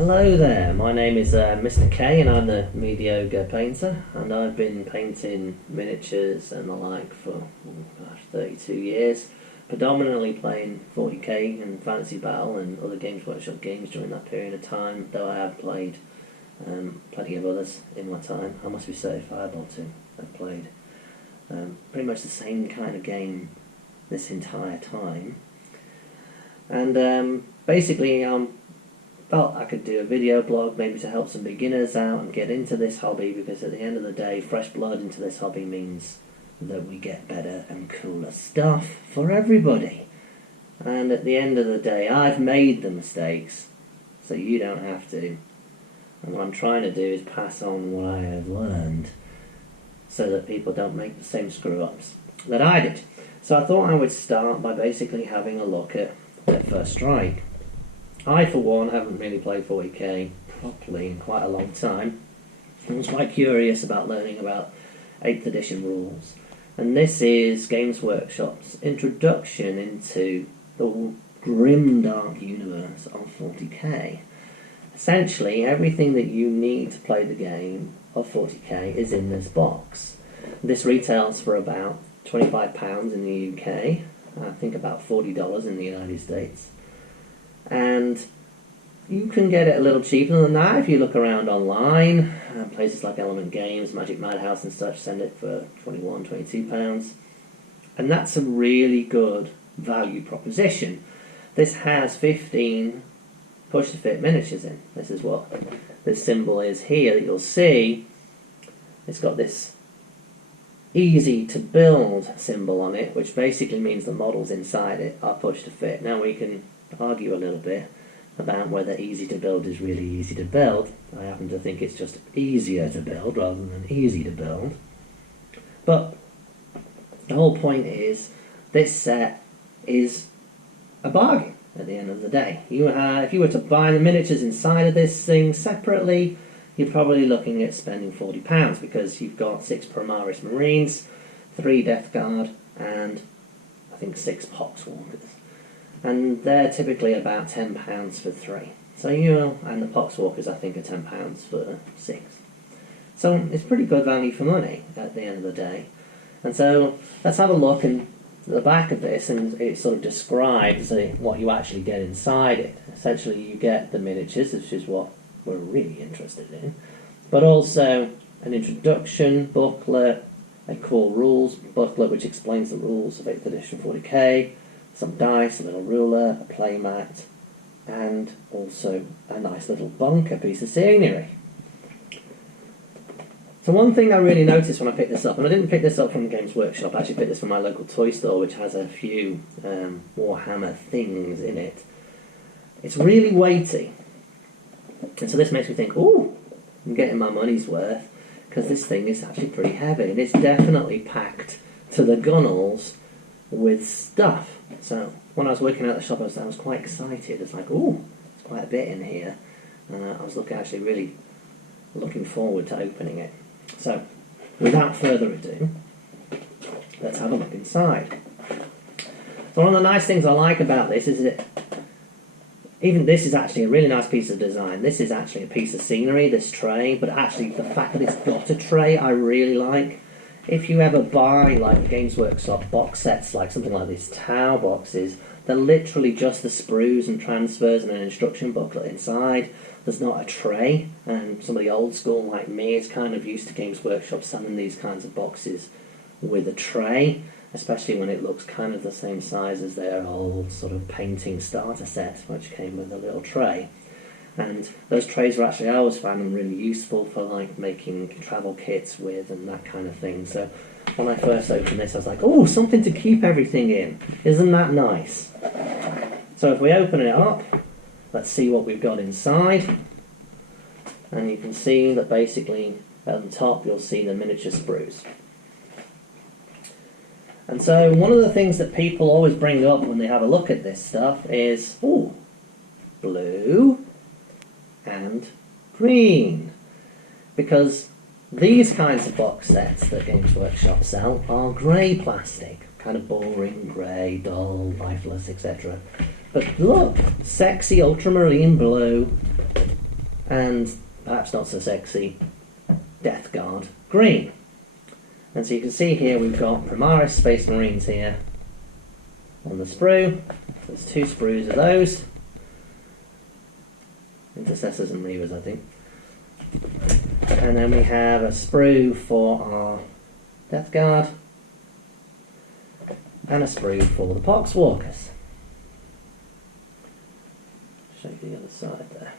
Hello there, my name is Mr. K and I'm the MediOgre painter, and I've been painting miniatures and the like for 32 years, predominantly playing 40k and Fantasy Battle and other Games Workshop games during that period of time, though I have played plenty of others in my time. I must be certifiable to have played pretty much the same kind of game this entire time. And basically felt I could do a video blog maybe to help some beginners out and get into this hobby, because at the end of the day, fresh blood into this hobby means that we get better and cooler stuff for everybody. And at the end of the day, I've made the mistakes, so you don't have to. And what I'm trying to do is pass on what I have learned so that people don't make the same screw-ups that I did. So I thought I would start by basically having a look at First Strike. I, for one, haven't really played 40k properly in quite a long time. I was quite curious about learning about 8th edition rules. And this is Games Workshop's introduction into the grim, dark universe of 40k. Essentially, everything that you need to play the game of 40k is in this box. This retails for about £25 in the UK, I think about $40 in the United States. And you can get it a little cheaper than that if you look around online. Places like Element Games, Magic Madhouse and such send it for £21, £22. And that's a really good value proposition. This has 15 push-to-fit miniatures in. This is what this symbol is here that you'll see. It's got this easy to build symbol on it, which basically means the models inside it are push-to-fit. Now we can argue a little bit about whether easy to build is really easy to build. I happen to think it's just easier to build rather than easy to build. But the whole point is this set is a bargain at the end of the day. If you were to buy the miniatures inside of this thing separately, you're probably looking at spending £40 because you've got 6 Primaris Marines, 3 Death Guard, and I think 6 Poxwalkers. And they're typically about £10 for 3. So and the Poxwalkers I think are £10 for 6. So it's pretty good value for money at the end of the day. And so let's have a look at the back of this, and it sort of describes what you actually get inside it. Essentially you get the miniatures, which is what we're really interested in, but also an introduction booklet, a core rules booklet which explains the rules of 8th edition 40k, some dice, a little ruler, a playmat, and also a nice little bunker piece of scenery. So one thing I really noticed when I picked this up, and I didn't pick this up from Games Workshop, I actually picked this from my local toy store, which has a few Warhammer things in it. It's really weighty. And so this makes me think, ooh, I'm getting my money's worth, because this thing is actually pretty heavy, and it's definitely packed to the gunnels with stuff. So when I was working at the shop, I was quite excited. It's like, ooh, there's quite a bit in here. And I was really looking forward to opening it. So without further ado, let's have a look inside. So one of the nice things I like about this is that even this is actually a really nice piece of design. This is actually a piece of scenery, this tray, but actually the fact that it's got a tray I really like. If you ever buy like Games Workshop box sets, like something like these Tau boxes, they're literally just the sprues and transfers and an instruction booklet inside. There's not a tray, and somebody old school like me is kind of used to Games Workshop selling these kinds of boxes with a tray, especially when it looks kind of the same size as their old sort of painting starter set, which came with a little tray. And those trays were actually, I always found them really useful for like making travel kits with and that kind of thing. So when I first opened this, I was like, oh, something to keep everything in. Isn't that nice? So if we open it up, let's see what we've got inside. And you can see that basically at the top you'll see the miniature sprues. And so one of the things that people always bring up when they have a look at this stuff is, ooh, blue and green. Because these kinds of box sets that Games Workshop sell are grey plastic, kind of boring, grey, dull, lifeless, etc. But look, sexy ultramarine blue and perhaps not so sexy, Death Guard green. And so you can see here we've got Primaris Space Marines here on the sprue. There's 2 sprues of those. Intercessors and Reavers, I think. And then we have a sprue for our Death Guard and a sprue for the Poxwalkers. Show you the other side there.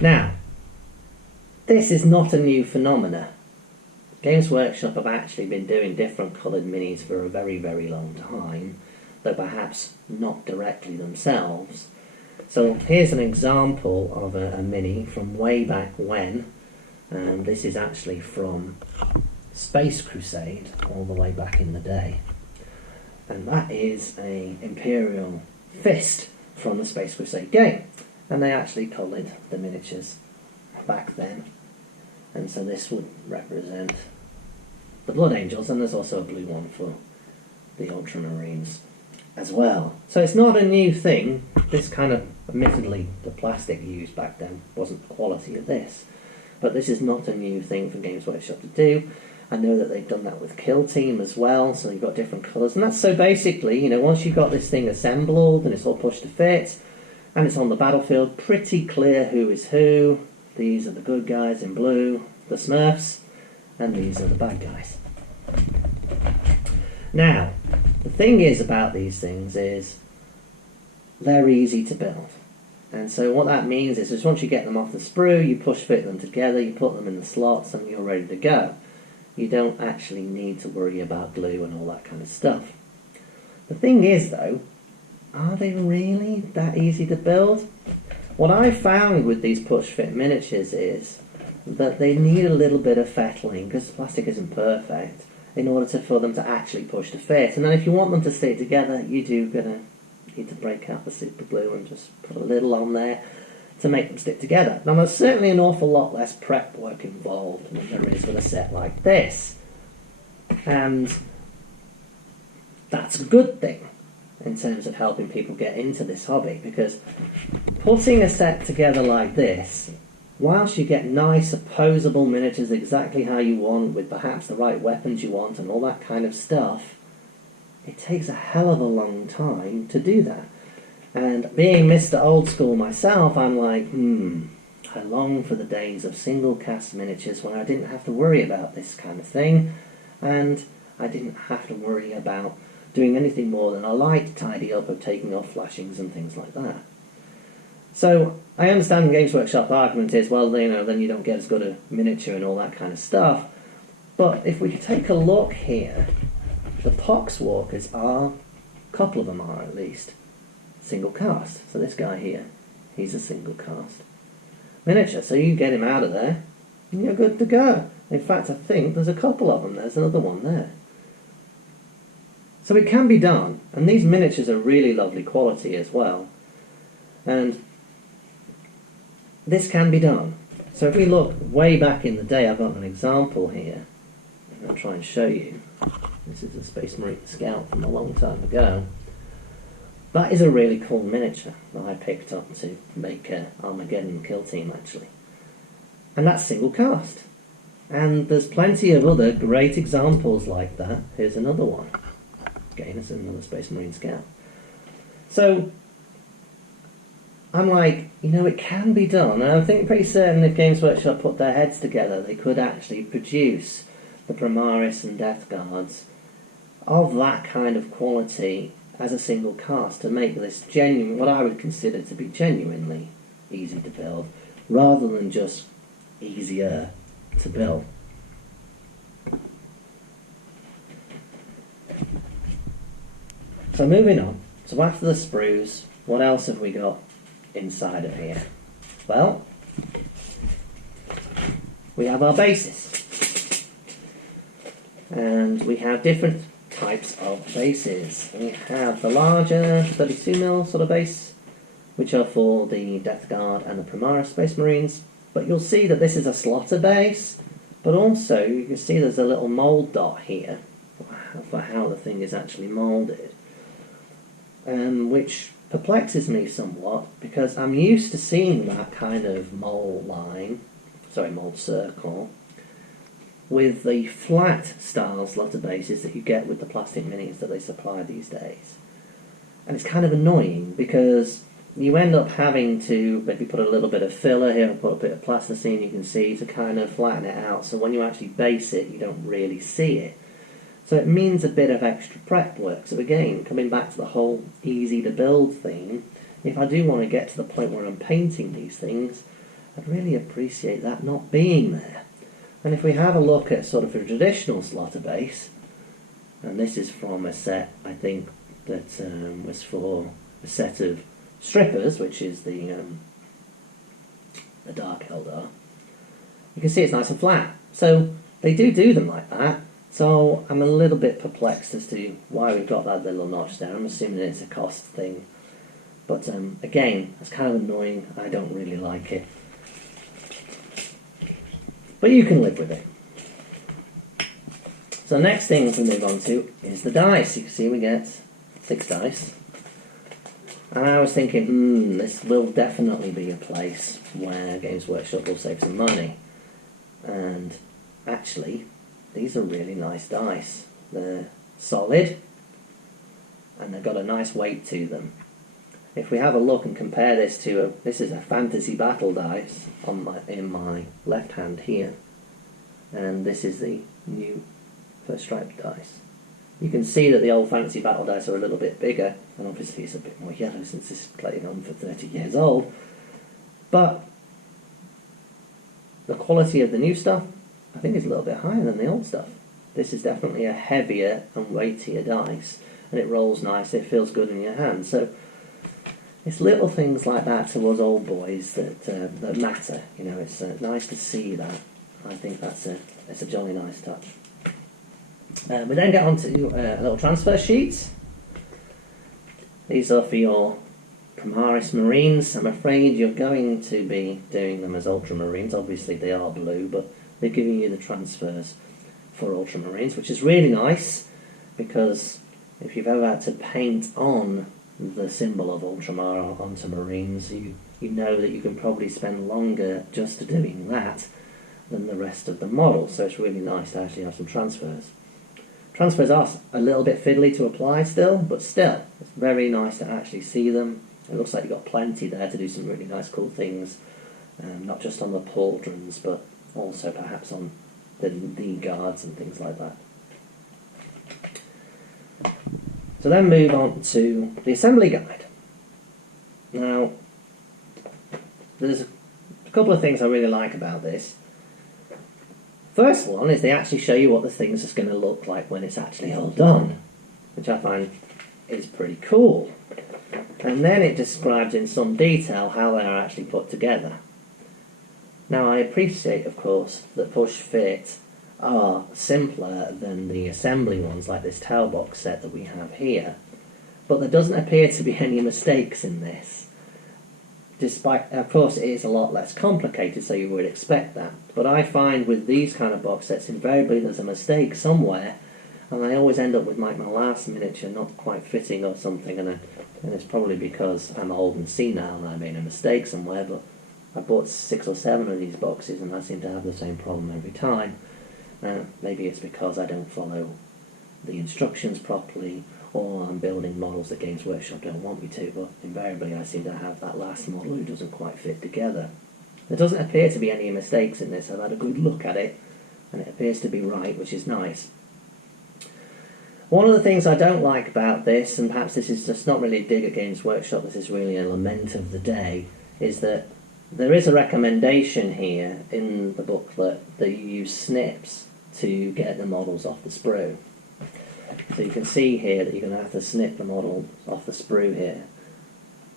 Now, this is not a new phenomena. Games Workshop have actually been doing different coloured minis for a very, very long time, though perhaps not directly themselves. So here's an example of a mini from way back when. This is actually from Space Crusade, all the way back in the day. And that is an Imperial Fist from the Space Crusade game. And they actually coloured the miniatures back then. And so this would represent the Blood Angels, and there's also a blue one for the Ultramarines as well. So it's not a new thing. This kind of, admittedly, the plastic used back then wasn't the quality of this. But this is not a new thing for Games Workshop to do. I know that they've done that with Kill Team as well, so you've got different colours. And that's so basically, you know, once you've got this thing assembled and it's all pushed to fit, and it's on the battlefield, pretty clear who is who. These are the good guys in blue, the Smurfs, and these are the bad guys. Now, the thing is about these things is they're easy to build. And so what that means is once you get them off the sprue, you push fit them together, you put them in the slots, and you're ready to go. You don't actually need to worry about glue and all that kind of stuff. The thing is, though, are they really that easy to build? What I found with these push-fit miniatures is that they need a little bit of fettling, because the plastic isn't perfect, in order for them to actually push to fit. And then if you want them to stay together, you do need to break out the super glue and just put a little on there to make them stick together. Now there's certainly an awful lot less prep work involved than there is with a set like this. And that's a good thing in terms of helping people get into this hobby, because putting a set together like this, whilst you get nice opposable miniatures exactly how you want, with perhaps the right weapons you want and all that kind of stuff, it takes a hell of a long time to do that. And being Mr. Old School myself, I'm like, I long for the days of single cast miniatures when I didn't have to worry about this kind of thing, and I didn't have to worry about doing anything more than a light tidy up of taking off flashings and things like that. So I understand Games Workshop argument is, well, you know, then you don't get as good a miniature and all that kind of stuff. But if we take a look here, the Poxwalkers are, a couple of them are at least, single cast. So this guy here, he's a single cast miniature. So you get him out of there and you're good to go. In fact, I think there's a couple of them. There's another one there. So it can be done, and these miniatures are really lovely quality as well. And this can be done. So if we look way back in the day, I've got an example here. I'll try and show you. This is a Space Marine Scout from a long time ago. That is a really cool miniature that I picked up to make Armageddon Kill Team, actually. And that's single cast. And there's plenty of other great examples like that. Here's another one. Again, it's another Space Marine Scout. So I'm like, you know, it can be done. And I think pretty certain if Games Workshop put their heads together, they could actually produce the Primaris and Death Guards of that kind of quality as a single cast to make this genuine, what I would consider to be genuinely easy to build, rather than just easier to build. So moving on, so after the sprues, what else have we got inside of here? Well, we have our bases. And we have different types of bases. We have the larger 32mm sort of base, which are for the Death Guard and the Primaris Space Marines. But you'll see that this is a slotter base, but also you can see there's a little mould dot here for how the thing is actually moulded, which perplexes me somewhat because I'm used to seeing that kind of mould circle with the flat style slaughter bases that you get with the plastic minis that they supply these days. And it's kind of annoying because you end up having to maybe put a little bit of filler here and put a bit of plasticine, you can see, to kind of flatten it out, so when you actually base it you don't really see it. So it means a bit of extra prep work. So again, coming back to the whole easy to build theme, if I do want to get to the point where I'm painting these things, I'd really appreciate that not being there. And if we have a look at sort of a traditional slaughter base, and this is from a set, I think, that was for a set of strippers, which is the Dark Eldar, you can see it's nice and flat. So they do them like that. So I'm a little bit perplexed as to why we've got that little notch there. I'm assuming it's a cost thing. But again, it's kind of annoying. I don't really like it. But you can live with it. So the next thing we move on to is the dice. You can see we get 6 dice. And I was thinking, this will definitely be a place where Games Workshop will save some money. And actually, these are really nice dice. They're solid, and they've got a nice weight to them. If we have a look and compare this to this is a fantasy battle dice in my left hand here, and this is the new First Stripe dice. You can see that the old fantasy battle dice are a little bit bigger, and obviously it's a bit more yellow since this is playing on for 30 years old. But the quality of the new stuff, I think, is a little bit higher than the old stuff. This is definitely a heavier and weightier dice, and it rolls nice, it feels good in your hand. So it's little things like that towards old boys that matter. You know, it's nice to see that. I think it's a jolly nice touch. We then get on to little transfer sheets. These are for your Primaris Marines. I'm afraid you're going to be doing them as Ultramarines. Obviously they are blue, but they're giving you the transfers for Ultramarines, which is really nice, because if you've ever had to paint on the symbol of Ultramar onto Marines, you know that you can probably spend longer just doing that than the rest of the model, so it's really nice to actually have some transfers. Transfers are a little bit fiddly to apply still, but still, it's very nice to actually see them. It looks like you've got plenty there to do some really nice cool things, not just on the pauldrons, but also perhaps on the guards and things like that. So then move on to the assembly guide. Now, there's a couple of things I really like about this. First one is they actually show you what the things is going to look like when it's actually all done, which I find is pretty cool. And then it describes in some detail how they are actually put together. Now, I appreciate, of course, that push fit are simpler than the assembly ones, like this towel box set that we have here, but there doesn't appear to be any mistakes in this. Despite, of course, it is a lot less complicated, so you would expect that. But I find with these kind of box sets, invariably there's a mistake somewhere, and I always end up with my last miniature not quite fitting or something, and it's probably because I'm old and senile and I made a mistake somewhere, but I bought 6 or 7 of these boxes and I seem to have the same problem every time. Maybe it's because I don't follow the instructions properly, or I'm building models that Games Workshop don't want me to, but invariably I seem to have that last model who doesn't quite fit together. There doesn't appear to be any mistakes in this. I've had a good look at it, and it appears to be right, which is nice. One of the things I don't like about this, and perhaps this is just not really a dig at Games Workshop, this is really a lament of the day, is that there is a recommendation here in the booklet that you use snips to get the models off the sprue. So you can see here that you're going to have to snip the model off the sprue here.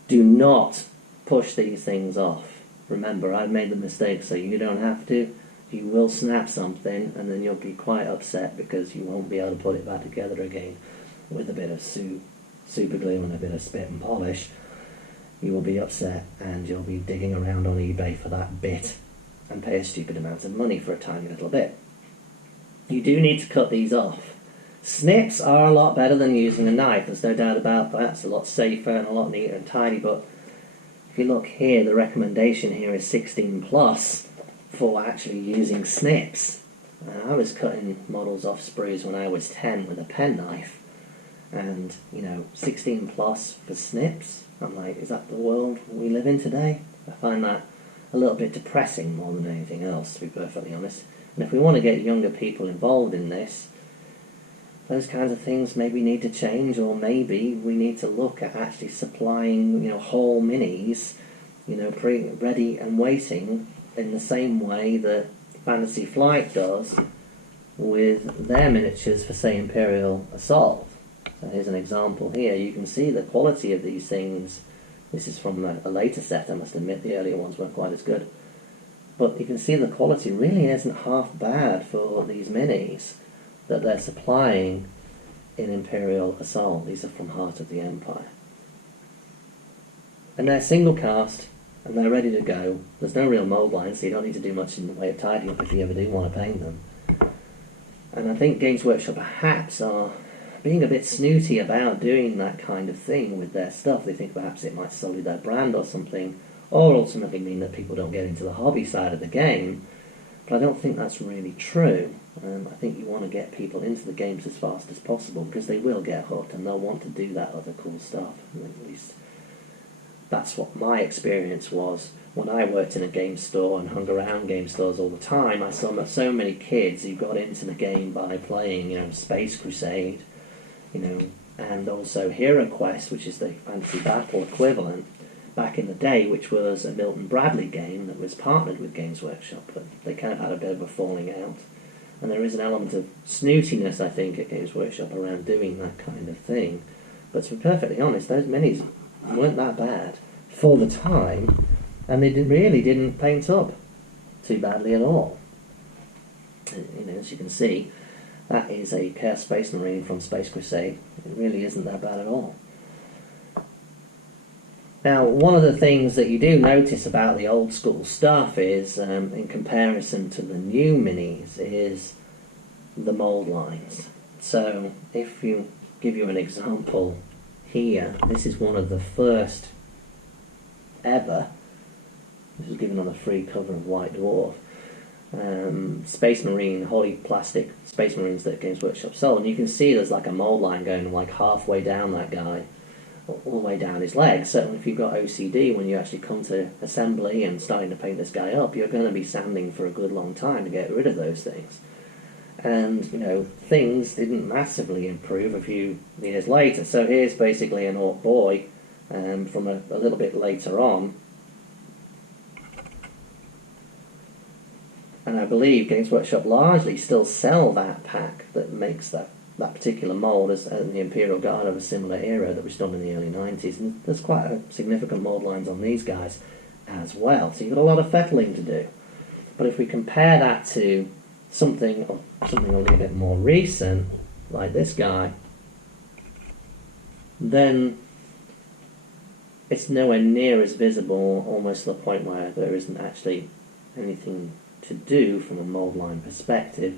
Do not push these things off. Remember, I've made the mistake, so you don't have to. You will snap something, and then you'll be quite upset because you won't be able to put it back together again with a bit of super glue and a bit of spit and polish. You will be upset, and you'll be digging around on eBay for that bit and pay a stupid amount of money for a tiny little bit. You do need to cut these off. Snips are a lot better than using a knife, there's no doubt about that. It's a lot safer and a lot neater and tidy, but if you look here, the recommendation here is 16 plus for actually using snips. I was cutting models off sprues when I was 10 with a penknife, and 16 plus for snips. I'm like, is that the world we live in today? I find that a little bit depressing more than anything else, to be perfectly honest. And if we want to get younger people involved in this, those kinds of things maybe need to change, or maybe we need to look at actually supplying, whole minis, ready and waiting in the same way that Fantasy Flight does with their miniatures for, say, Imperial Assault. So here's an example here. You can see the quality of these things. This is from a later set, I must admit. The earlier ones weren't quite as good. But you can see the quality really isn't half bad for these minis that they're supplying in Imperial Assault. These are from Heart of the Empire. And they're single cast, and they're ready to go. There's no real mould lines, so you don't need to do much in the way of tidying up if you ever do want to paint them. And I think Games Workshop perhaps are being a bit snooty about doing that kind of thing with their stuff. They think perhaps it might sully their brand or something, or ultimately mean that people don't get into the hobby side of the game. But I don't think that's really true. I think you want to get people into the games as fast as possible, because they will get hooked and they'll want to do that other cool stuff. At least that's what my experience was when I worked in a game store and hung around game stores all the time. I saw so many kids who got into the game by playing, Space Crusade, and also Hero Quest, which is the Fantasy Battle equivalent back in the day, which was a Milton Bradley game that was partnered with Games Workshop, but they kind of had a bit of a falling out. And there is an element of snootiness, I think, at Games Workshop around doing that kind of thing. But to be perfectly honest, those minis weren't that bad for the time, and they really didn't paint up too badly at all. As you can see, that is a Chaos Space Marine from Space Crusade. It really isn't that bad at all. Now, one of the things that you do notice about the old school stuff is, in comparison to the new minis, is the mould lines. So, if you give you an example here, this is one of the first ever, this was given on a free cover of White Dwarf, Space Marine, wholly plastic Space Marines that Games Workshop sold, and you can see there's like a mould line going like halfway down that guy, all the way down his legs. So if you've got OCD, when you actually come to assembly and starting to paint this guy up, you're going to be sanding for a good long time to get rid of those things. And, things didn't massively improve a few years later. So here's basically an Orc boy from a little bit later on. And I believe Games Workshop largely still sell that pack that makes that particular mould as the Imperial Guard of a similar era that was done in the early 90s. And there's quite a significant mould lines on these guys as well. So you've got a lot of fettling to do. But if we compare that to something a little bit more recent, like this guy, then it's nowhere near as visible, almost to the point where there isn't actually anything to do from a mould line perspective.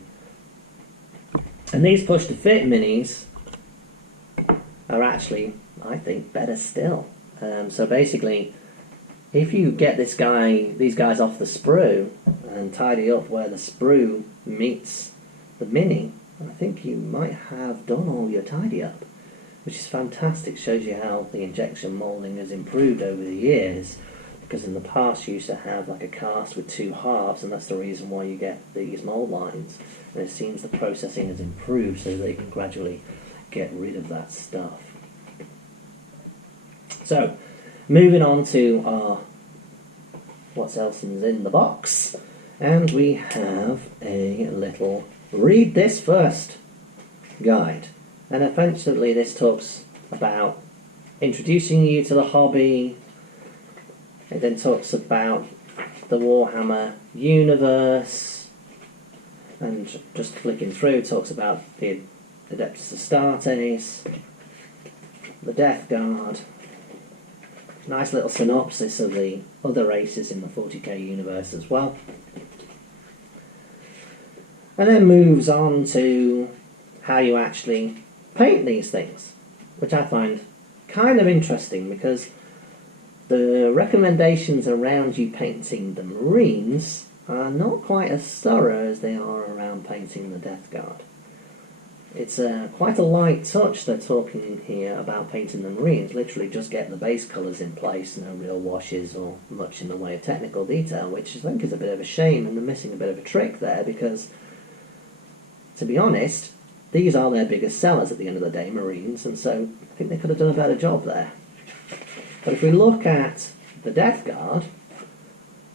And these push-to-fit minis are actually, I think, better still. So basically, if you get these guys off the sprue and tidy up where the sprue meets the mini, I think you might have done all your tidy up, which is fantastic. Shows you how the injection moulding has improved over the years, because in the past you used to have like a cast with two halves, and that's the reason why you get these mould lines. And it seems the processing has improved so they can gradually get rid of that stuff. So, moving on to our what else is in the box, and we have a little read this first guide. And eventually this talks about introducing you to the hobby. It then talks about the Warhammer universe, and just flicking through talks about the Adeptus Astartes, the Death Guard, nice little synopsis of the other races in the 40k universe as well, and then moves on to how you actually paint these things, which I find kind of interesting because the recommendations around you painting the Marines are not quite as thorough as they are around painting the Death Guard. It's quite a light touch they're talking here about painting the Marines, literally just get the base colours in place, no real washes or much in the way of technical detail, which I think is a bit of a shame, and they're missing a bit of a trick there because, to be honest, these are their biggest sellers at the end of the day, Marines, and so I think they could have done a better job there. But if we look at the Death Guard,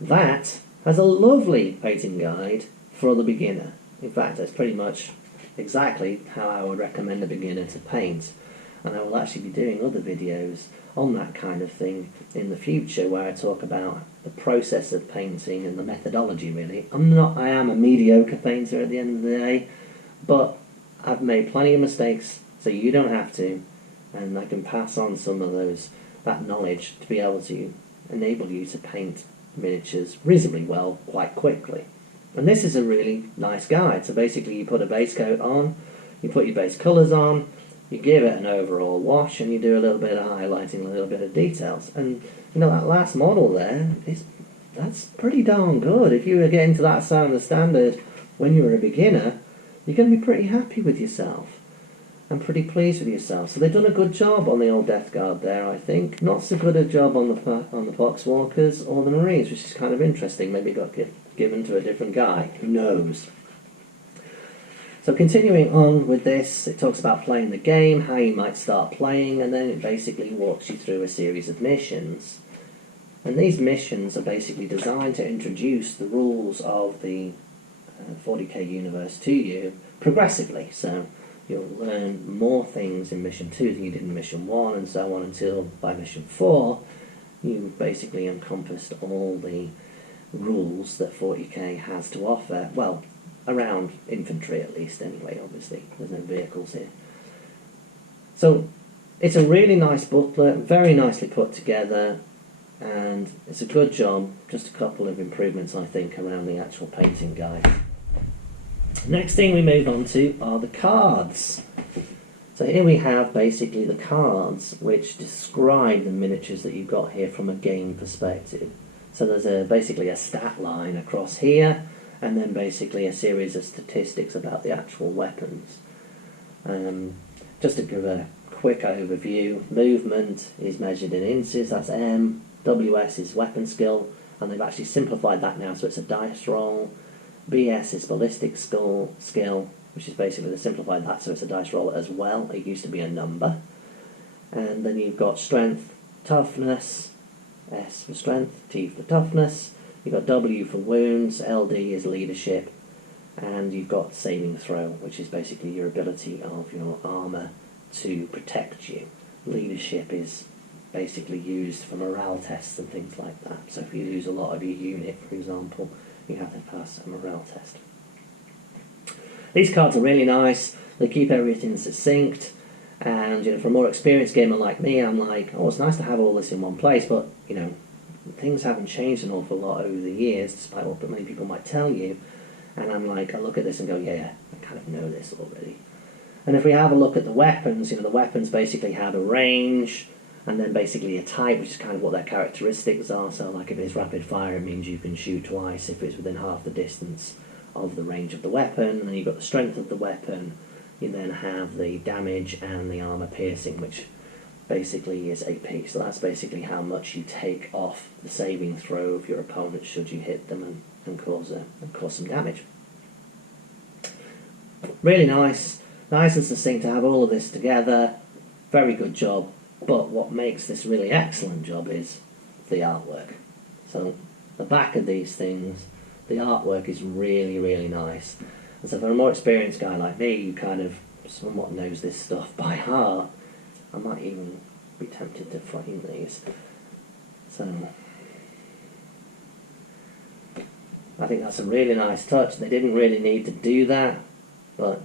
that has a lovely painting guide for the beginner. In fact, it's pretty much exactly how I would recommend a beginner to paint. And I will actually be doing other videos on that kind of thing in the future where I talk about the process of painting and the methodology really. I am a mediocre painter at the end of the day, but I've made plenty of mistakes so you don't have to, and I can pass on some of that knowledge to be able to enable you to paint miniatures reasonably well quite quickly. And this is a really nice guide. So basically you put a base coat on, you put your base colours on, you give it an overall wash, and you do a little bit of highlighting, a little bit of details. And you know, that last model there, that's pretty darn good. If you were getting to that side of the standard when you were a beginner, you're going to be pretty happy with yourself and pretty pleased with yourself. So they've done a good job on the old Death Guard there, I think. Not so good a job on the Poxwalkers or the Marines, which is kind of interesting. Maybe it got given to a different guy. Who knows? So continuing on with this, it talks about playing the game, how you might start playing, and then it basically walks you through a series of missions. And these missions are basically designed to introduce the rules of the 40k universe to you progressively. So you'll learn more things in mission 2 than you did in mission 1, and so on until by mission 4 you've basically encompassed all the rules that 40k has to offer. Well, around infantry at least anyway, obviously. There's no vehicles here. So it's a really nice booklet, very nicely put together, and it's a good job. Just a couple of improvements, I think, around the actual painting guide. Next thing we move on to are the cards. So here we have basically the cards which describe the miniatures that you've got here from a game perspective. So there's basically a stat line across here, and then basically a series of statistics about the actual weapons. Just to give a quick overview, movement is measured in inches, that's M, WS is weapon skill, and they've actually simplified that now so it's a dice roll. BS is ballistic skill, which is basically they simplified that so it's a dice roll as well. It used to be a number. And then you've got strength, toughness, S for strength, T for toughness. You've got W for wounds, LD is leadership, and you've got saving throw, which is basically your ability of your armour to protect you. Leadership is basically used for morale tests and things like that. So if you lose a lot of your unit, for example, you have to pass a morale test. These cards are really nice. They keep everything succinct, and you know, for a more experienced gamer like me, I'm like, oh, it's nice to have all this in one place, but you know, things haven't changed an awful lot over the years, despite what many people might tell you. And I'm like, I look at this and go, yeah, I kind of know this already. And if we have a look at the weapons, you know, the weapons basically have a range, and then basically a type, which is kind of what their characteristics are. So like if it's rapid fire, it means you can shoot twice if it's within half the distance of the range of the weapon. And then you've got the strength of the weapon. You then have the damage and the armour piercing, which basically is AP. So that's basically how much you take off the saving throw of your opponent should you hit them and cause some damage. Really nice and succinct to have all of this together. Very good job. But what makes this really excellent job is the artwork. So the back of these things, the artwork is really, really nice. And so for a more experienced guy like me, who kind of somewhat knows this stuff by heart, I might even be tempted to frame these. So I think that's a really nice touch. They didn't really need to do that, but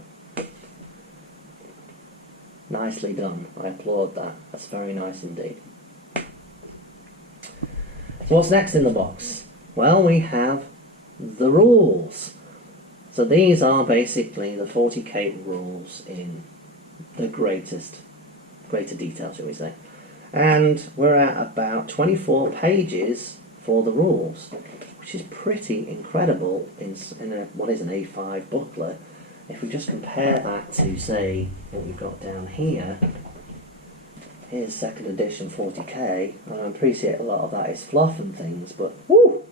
nicely done. I applaud that. That's very nice indeed. So what's next in the box? Well, we have the rules. So these are basically the 40k rules in the greater detail, shall we say. And we're at about 24 pages for the rules, which is pretty incredible in what is an A5 booklet. If we just compare that to, say, what we've got down here, here's second edition 40k. I appreciate a lot of that is fluff and things, but whoo,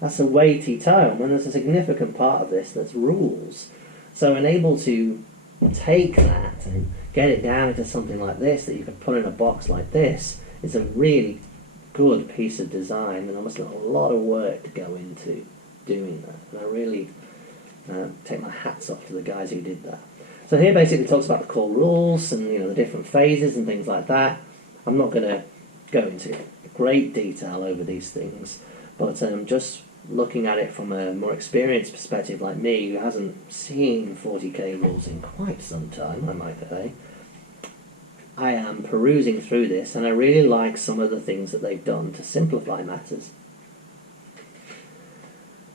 that's a weighty tome, and there's a significant part of this that's rules. So being able to take that and get it down into something like this that you could put in a box like this is a really good piece of design, and there must have a lot of work to go into doing that. And I really take my hats off to the guys who did that. So here basically talks about the core rules and the different phases and things like that. I'm not going to go into great detail over these things, but just looking at it from a more experienced perspective like me, who hasn't seen 40k rules in quite some time, I might say, I am perusing through this, and I really like some of the things that they've done to simplify matters.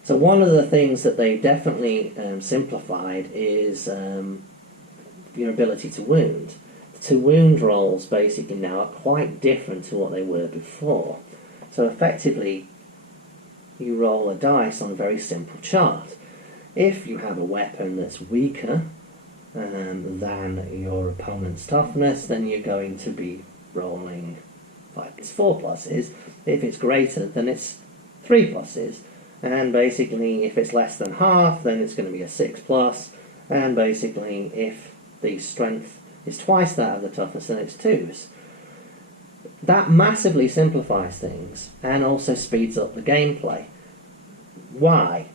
So one of the things that they've definitely simplified is your ability to wound. The wound rolls basically now are quite different to what they were before. So effectively, you roll a dice on a very simple chart. If you have a weapon that's weaker than your opponent's toughness, then you're going to be rolling 5. It's 4 pluses. If it's greater, then it's 3 pluses. And basically, if it's less than half, then it's going to be a 6 plus. And basically, if the strength is twice that of the toughness, then it's 2s. That massively simplifies things and also speeds up the gameplay. Why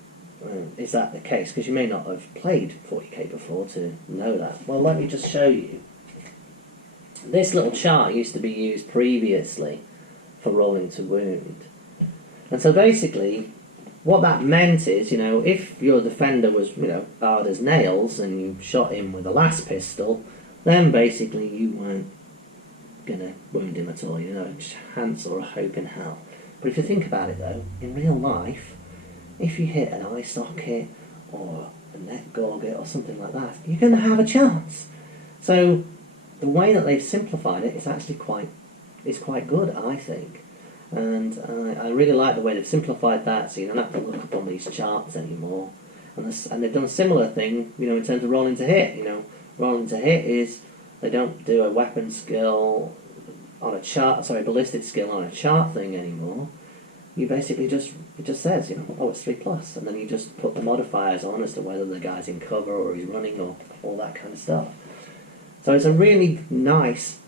is that the case? Because you may not have played 40k before to know that. Well, let me just show you. This little chart used to be used previously for rolling to wound. And so basically, what that meant is, if your defender was, hard as nails and you shot him with a las pistol, then basically you weren't going to wound him at all, a chance or a hope in hell. But if you think about it though, in real life, if you hit an eye socket or a neck gorget or something like that, you're going to have a chance. So the way that they've simplified it is actually quite good, I think. And I really like the way they've simplified that, so you don't have to look up on these charts anymore. And they've done a similar thing, in terms of rolling to hit. Rolling to hit is they don't do a weapon skill on a chart, ballistic skill on a chart thing anymore. You basically it just says, it's 3 plus, and then you just put the modifiers on as to whether the guy's in cover or he's running or all that kind of stuff. So it's a really nice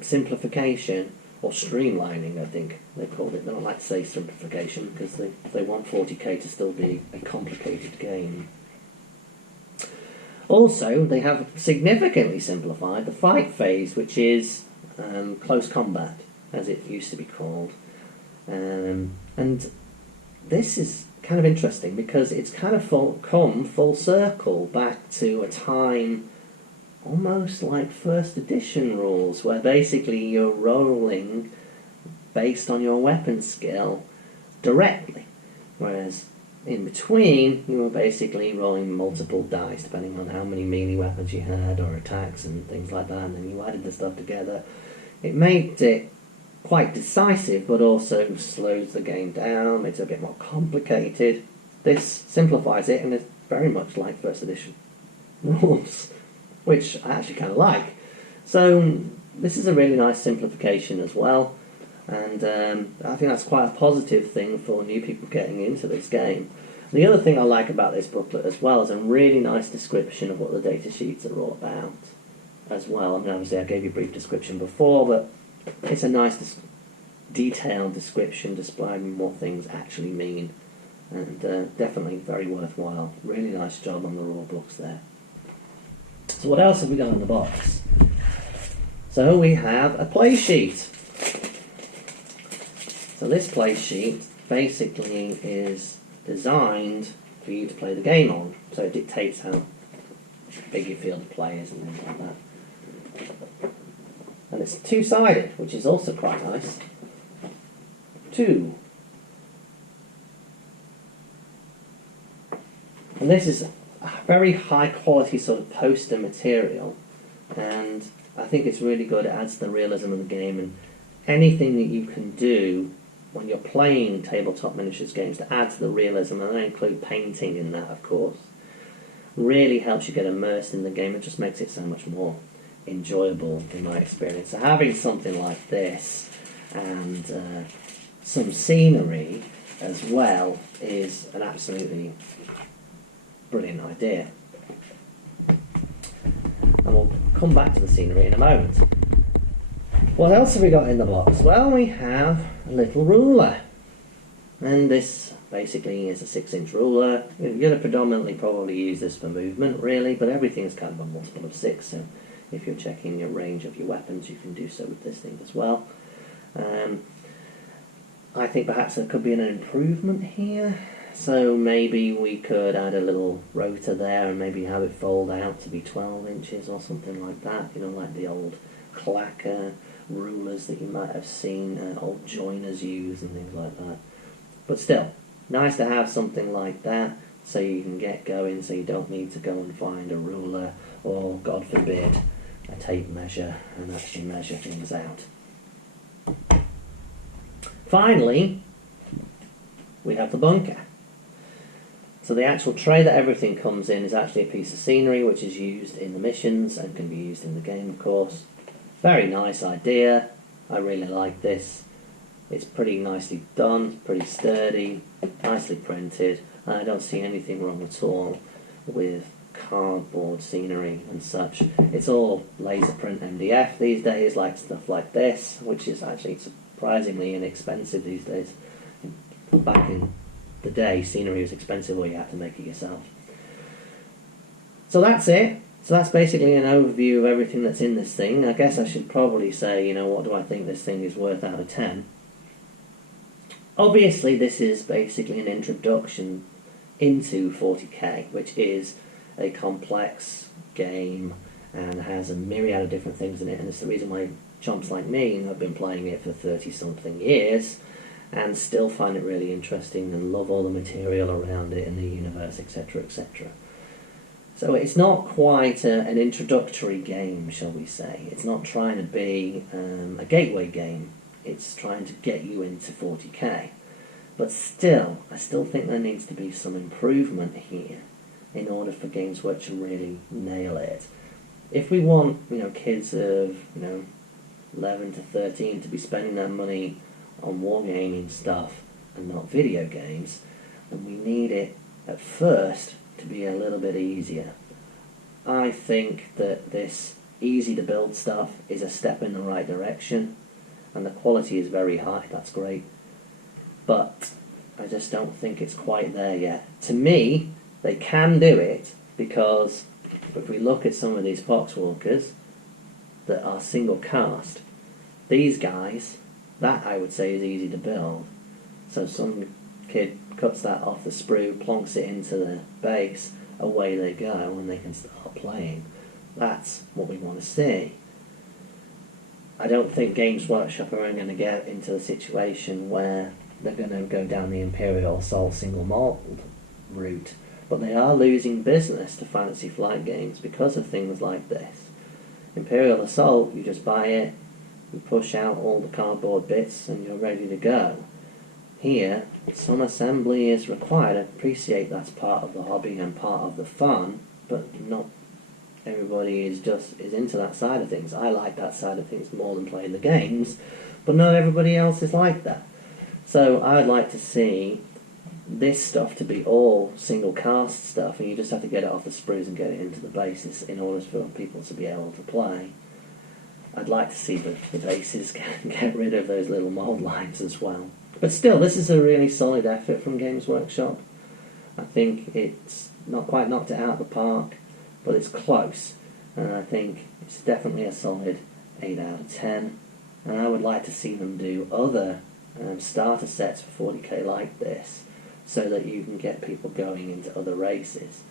simplification, or streamlining, I think they called it. They don't like to say simplification because they want 40k to still be a complicated game. Also, they have significantly simplified the fight phase, which is close combat, as it used to be called. And this is kind of interesting because it's kind of come full circle back to a time almost like first edition rules, where basically you're rolling based on your weapon skill directly, whereas in between you were basically rolling multiple dice depending on how many melee weapons you had or attacks and things like that, and then you added the stuff together. It made it quite decisive, but also slows the game down, makes it a bit more complicated. This simplifies it, and it's very much like first edition rules, which I actually kind of like. So this is a really nice simplification as well, and I think that's quite a positive thing for new people getting into this game. The other thing I like about this booklet as well is a really nice description of what the data sheets are all about as well. I mean, obviously I gave you a brief description before, but it's a nice detailed description describing what things actually mean, and definitely very worthwhile. Really nice job on the rule books there. So what else have we got in the box? So we have a play sheet. So this play sheet basically is designed for you to play the game on. So it dictates how big your field of play is and things like that. And it's two-sided, which is also quite nice. 2. And this is very high quality sort of poster material, and I think it's really good. It adds to the realism of the game, and anything that you can do when you're playing tabletop miniatures games to add to the realism, and I include painting in that, of course, really helps you get immersed in the game. It just makes it so much more enjoyable in my experience. So having something like this and some scenery as well is an absolutely brilliant idea. And we'll come back to the scenery in a moment. What else have we got in the box? Well, we have a little ruler. And this basically is a 6-inch ruler. You're going to predominantly probably use this for movement, really, but everything's kind of a multiple of 6, so if you're checking your range of your weapons, you can do so with this thing as well. I think perhaps there could be an improvement here. So maybe we could add a little rotor there and maybe have it fold out to be 12 inches or something like that. You know, like the old clacker rulers that you might have seen old joiners use and things like that. But still, nice to have something like that so you can get going, so you don't need to go and find a ruler or, God forbid, a tape measure and actually measure things out. Finally, we have the bunker. So the actual tray that everything comes in is actually a piece of scenery which is used in the missions and can be used in the game, of course. Very nice idea. I really like this. It's pretty nicely done, pretty sturdy, nicely printed, and I don't see anything wrong at all with cardboard scenery and such. It's all laser print MDF these days, like stuff like this, which is actually surprisingly inexpensive these days. Back in the day, scenery was expensive or you had to make it yourself. So that's it. So that's basically an overview of everything that's in this thing. I guess I should probably say, you know, what do I think this thing is worth out of 10? Obviously, this is basically an introduction into 40k, which is a complex game and has a myriad of different things in it, and it's the reason why chumps like me have been playing it for 30-something years and still find it really interesting and love all the material around it and the universe, etc., etc. So it's not quite an introductory game, shall we say. It's not trying to be a gateway game. It's trying to get you into 40k. But still, I still think there needs to be some improvement here in order for Games Workshop to really nail it. If we want, you know, kids of, 11 to 13 to be spending their money on wargaming stuff and not video games, then we need it at first to be a little bit easier. I think that this easy to build stuff is a step in the right direction, and the quality is very high. That's great, but I just don't think it's quite there yet. To me, they can do it because if we look at some of these Poxwalkers that are single cast, these guys, that I would say is easy to build. So some kid cuts that off the sprue, plonks it into the base, away they go, and they can start playing. That's what we want to see. I don't think Games Workshop are going to get into the situation where they're going to go down the Imperial Assault single mold route, but they are losing business to Fantasy Flight Games because of things like this. Imperial Assault, you just buy it, you push out all the cardboard bits, and you're ready to go. Here, some assembly is required. I appreciate that's part of the hobby and part of the fun, but not everybody is into that side of things. I like that side of things more than playing the games, but not everybody else is like that. So I would like to see this stuff to be all single cast stuff, and you just have to get it off the sprues and get it into the bases in order for people to be able to play. I'd like to see the bases get rid of those little mould lines as well. But still, this is a really solid effort from Games Workshop. I think it's not quite knocked it out of the park, but it's close. And I think it's definitely a solid 8 out of 10. And I would like to see them do other starter sets for 40k like this, so that you can get people going into other races.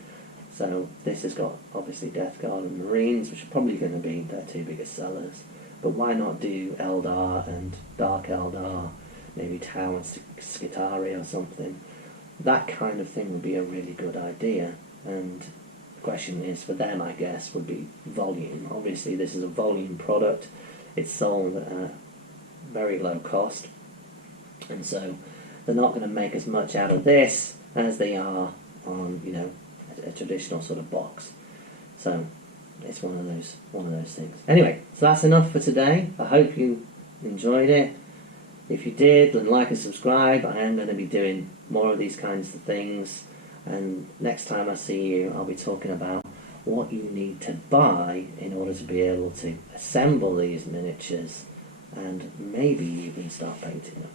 So this has got obviously Death Guard and Marines, which are probably going to be their two biggest sellers. But why not do Eldar and Dark Eldar, maybe Tau and Skitarii or something? That kind of thing would be a really good idea. And question is for them, I guess, would be volume. Obviously, this is a volume product. It's sold at very low cost, and so they're not going to make as much out of this as they are on, you know, a traditional sort of box. So it's one of those things. Anyway, so that's enough for today. I hope you enjoyed it. If you did, then like and subscribe. I am going to be doing more of these kinds of things, and next time I see you, I'll be talking about what you need to buy in order to be able to assemble these miniatures and maybe even start painting them.